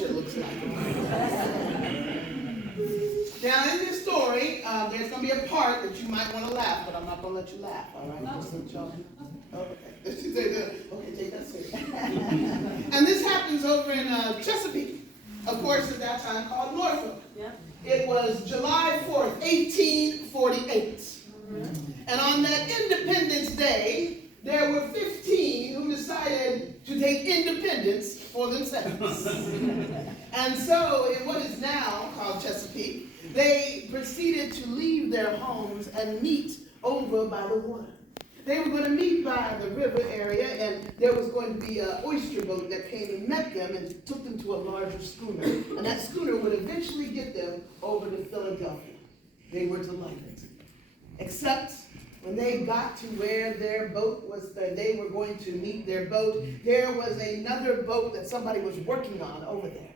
sure looks like. Now, in this story, there's going to be a part that you might want to laugh, but I'm not going to let you laugh, all right? Just let y'all. Okay. She said, okay, take that serious. And this happens over in Chesapeake, of course, at that time called Norfolk. Yeah. It was July 4th, 1848. Mm-hmm. And on that Independence Day, there were 15 who decided to take independence for themselves. And so, in what is now called Chesapeake, they proceeded to leave their homes and meet over by the water. They were going to meet by the river area, and there was going to be an oyster boat that came and met them and took them to a larger schooner. And that schooner would eventually get them over to Philadelphia. They were delighted. Except when they got to where their boat was, they were going to meet their boat, there was another boat that somebody was working on over there.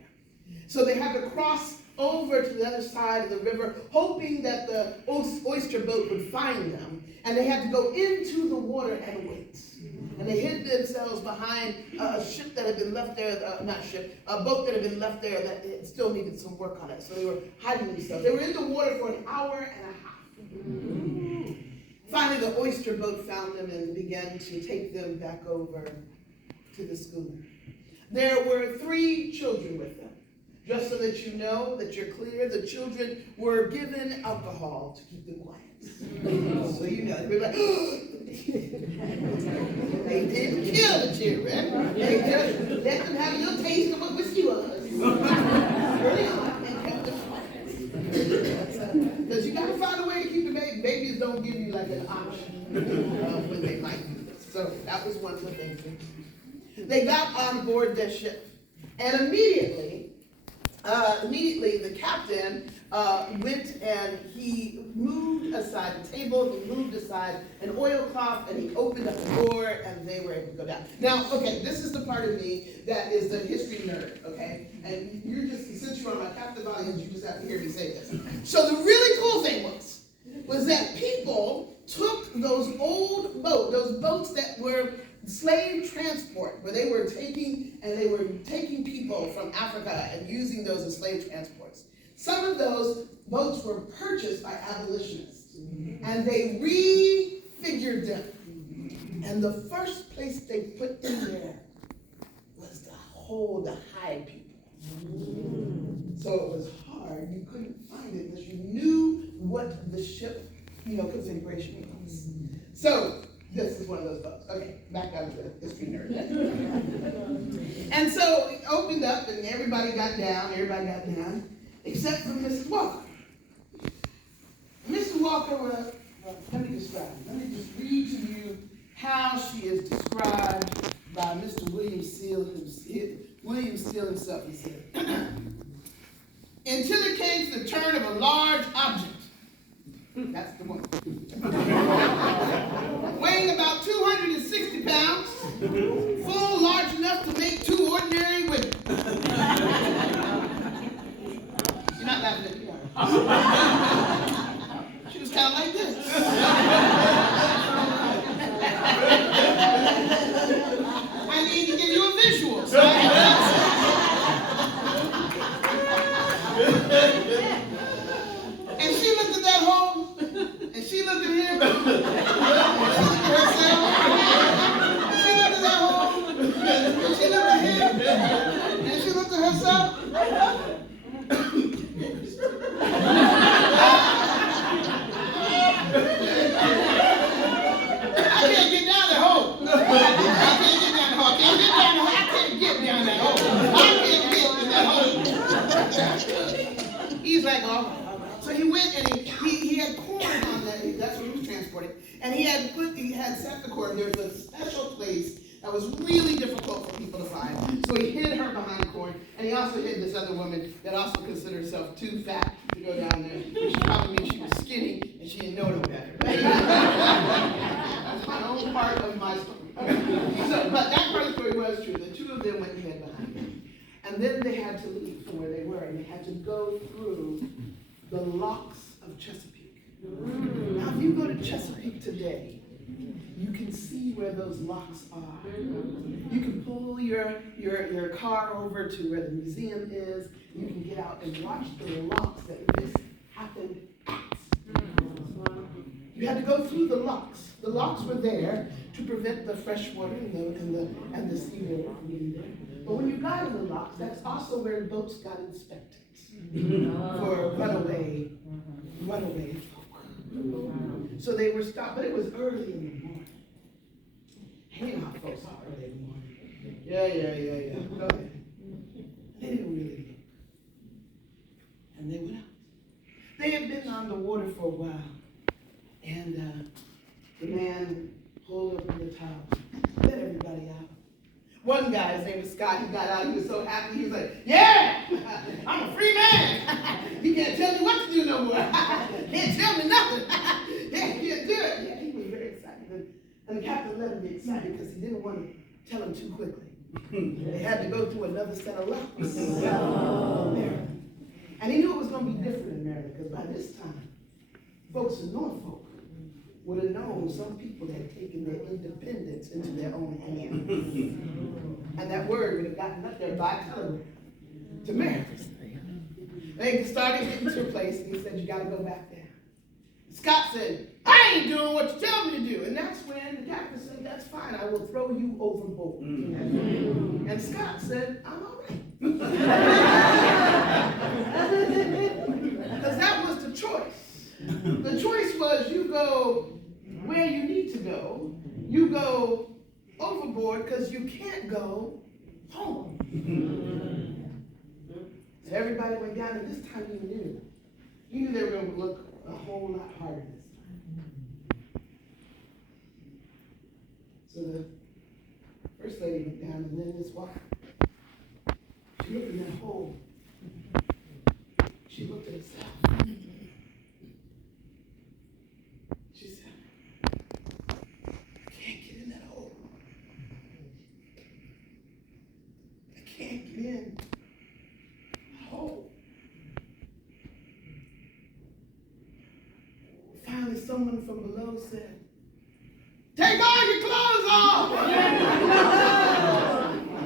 So they had to cross over to the other side of the river, hoping that the oyster boat would find them. And they had to go into the water and wait. And they hid themselves behind a ship that had been left there, a boat that had been left there that it still needed some work on it. So they were hiding themselves. They were in the water for an hour and a half. Finally, the oyster boat found them and began to take them back over to the schooner. There were 3 children with them. Just so that you know, that you're clear, the children were given alcohol to keep them quiet. So you know, they were like, they didn't kill the children. They just let them have a little taste of what whiskey was. Early on, and kept them quiet. Because you got to find a way to keep the baby. Babies don't give you like an option when they might do this. So that was one of the things. They got on board their ship. And immediately the captain went and he moved aside the table, he moved aside an oilcloth, and he opened up the door, and they were able to go down. Now, okay, this is the part of me that is the history nerd, okay? And you're just, since you're on my captive audience, you just have to hear me say this. So the really cool thing was that people took those old boats, those boats that were slave transport, where they were taking people from Africa and using those as slave transports. Some of those boats were purchased by abolitionists, and they refigured them. And the first place they put them there was to hide people. So it was hard. You couldn't find it unless you knew what the ship, configuration was. So this is one of those boats. Okay, back out of the history nerd. And so it opened up, and everybody got down, except for Mrs. Walker. Mrs. Walker was, let me just read to you how she is described by Mr. William Steele himself. He said, until it came to the turn of a large object. That's the one. Weighing about 260 pounds, full large enough to make 2 ordinary women. You're not laughing at me. She was kind of like this. I need to give you a visual. So and she looked at that hole, and she looked at him, and she looked at herself, and she looked at that hole, and she looked at him, and she looked at herself. I can't get down that hole. I can't get down that hole. He's like, all right. So he went and he had corn on that. That's what he was transporting. And he had set the corn. There was a special place that was really difficult for people to find. So he hid her behind corn. And he also hid this other woman that also considered herself too fat to go down there. Which probably means she was skinny and she didn't know no better. That's my own part of my story. But that part of the story was true. The 2 of them went and hid behind him. And then they had to leave from where they were. And they had to go through the locks of Chesapeake. Now, if you go to Chesapeake today, you can see where those locks are. You can pull your car over to where the museum is. You can get out and watch the locks that this happened at. You had to go through the locks. The locks were there to prevent the fresh water and the seawater from getting there. But when you got in the locks, that's also where boats got inspected for runaway folk. So they were stopped, but it was early in the morning. And you know how folks are early in the morning. Yeah. Go ahead. They didn't really look. And they went out. They had been on the water for a while. And the man pulled up in the towel, let everybody out. One guy, his name was Scott, he got out, he was so happy, he was like, yeah, I'm a free man. You can't tell me what to do no more. Can't tell me nothing. Yeah, you can't do it. Yeah, he was very excited. And the captain let him be excited because he didn't want to tell him too quickly. They had to go through another set of locks. And he knew it was going to be different in Maryland because by this time, folks in Norfolk would have known some people had taken their independence into their own hands. And that word would have gotten up there by telegram to Maryland. They started getting to a place and he said, you got to go back there. Scott said, I ain't doing what you tell me to do. And that's when the captain said, that's fine, I will throw you overboard. And Scott said, I'm all right. Because that was the choice. The choice was you go where you need to go. You go overboard because you can't go home. So everybody went down, and this time you knew. You knew they were going to look a whole lot harder this time. So the first lady went down, and then this wife. She looked in that hole. She looked at herself. She said, I can't get in that hole. I can't get in that hole. Finally, someone from below said, take all your clothes off.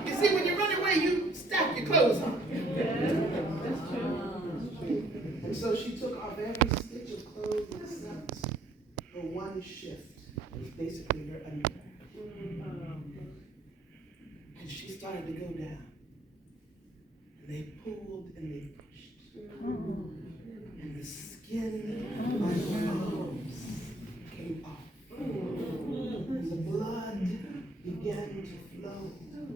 You see, when you run away, you stack your clothes on. And so she took off every stitch of clothes except for one shift. It was basically her underwear. And she started to go down. And they pulled and they pushed. And the skin on her clothes came off. And the blood began to flow from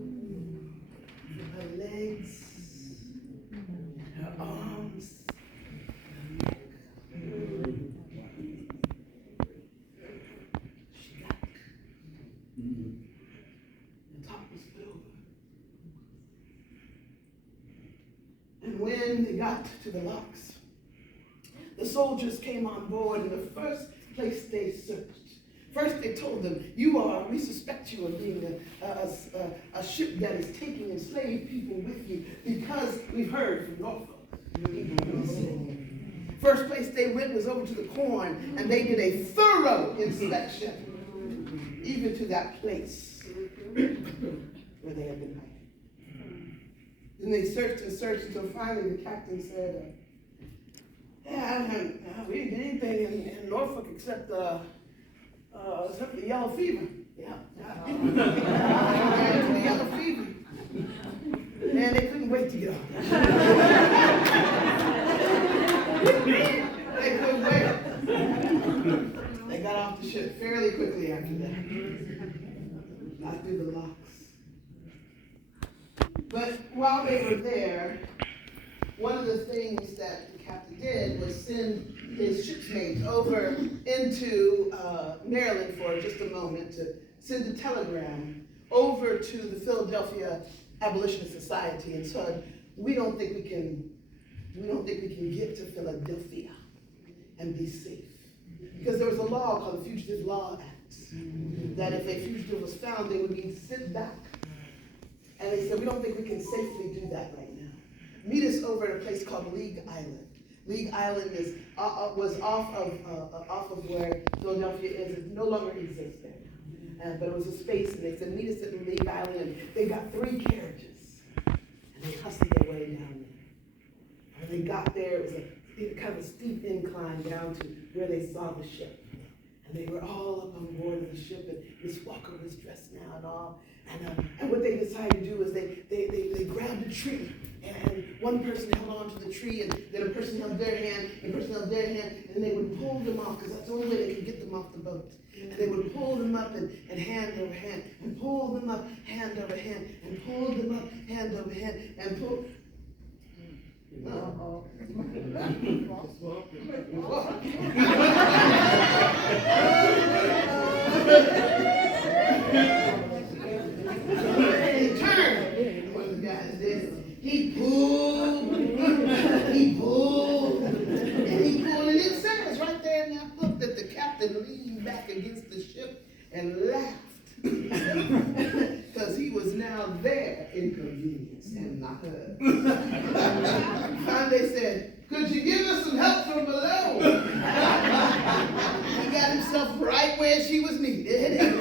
her legs, her arms, her neck. She got the top was split over. And when they got to the locks, the soldiers came on board, and the first place they searched. First, they told them, we suspect you of being a ship that is taking enslaved people with you because we've heard from Norfolk. First place they went was over to the corn, and they did a thorough inspection, even to that place where they had been hiding. Then they searched and searched until finally the captain said, we didn't get anything in Norfolk except the yellow fever. Yeah. The yellow fever. And they couldn't wait to get off. They couldn't wait. They got off the ship fairly quickly after that. Not through the locks. But while they were there, one of the things that the captain did was send his ship's mates over into Maryland for just a moment to send a telegram over to the Philadelphia Abolitionist Society and said, we don't think we can get to Philadelphia and be safe. Because there was a law called the Fugitive Law Act, that if a fugitive was found, they would be sent back. And they said, we don't think we can safely do that right now. Meet us over at a place called League Island. League Island was off of where Philadelphia is. It no longer exists there. but it was a space, and they said, meet us at the League Island, and they got 3 carriages, and they hustled their way down there. When they got there, it was a kind of a steep incline down to where they saw the ship. And they were all up on board of the ship, and Miss Walker was dressed now and all. And what they decided to do is they grabbed a tree, and one person held on to the tree, and then a person held their hand, and a person held their hand, and they would pull them off, because that's the only way they could get them off the boat. And they would pull them up and hand over hand, and pull them up hand over hand, and pull them up hand over hand, and pull. Uh-oh. He turned. One of the guys did. He pulled, and he pulled, and it says right there in that book that the captain leaned back against the ship and laughed. Because he was now their inconvenience and not hers. Finally they said, could you give us some help from below? He got himself right where she was needed.